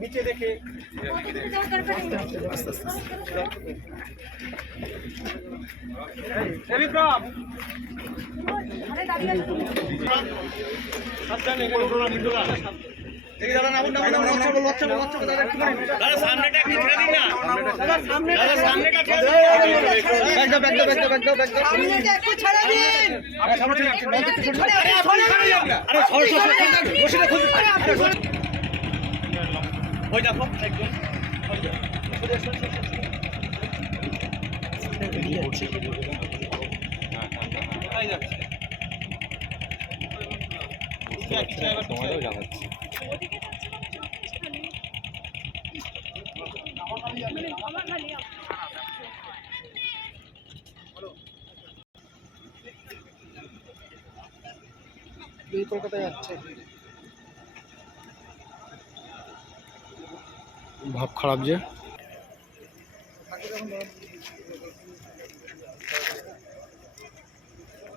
নিচে দেখে সামনেটা সামনেটা দাও ব্যাক দাও ব্যাক দাও ব্যাক দাও ব্যাক দাও। সামনেটা একটু ছেড়ে দিন। আরে সামনে ছেড়ে দিন বলতে একটু ছেড়ে দিন। আরে সর সর সর বসে দেখুন ওই দেখো। একদম তোমারও কলকাতায় যাচ্ছে। ভাব খারাপ যে।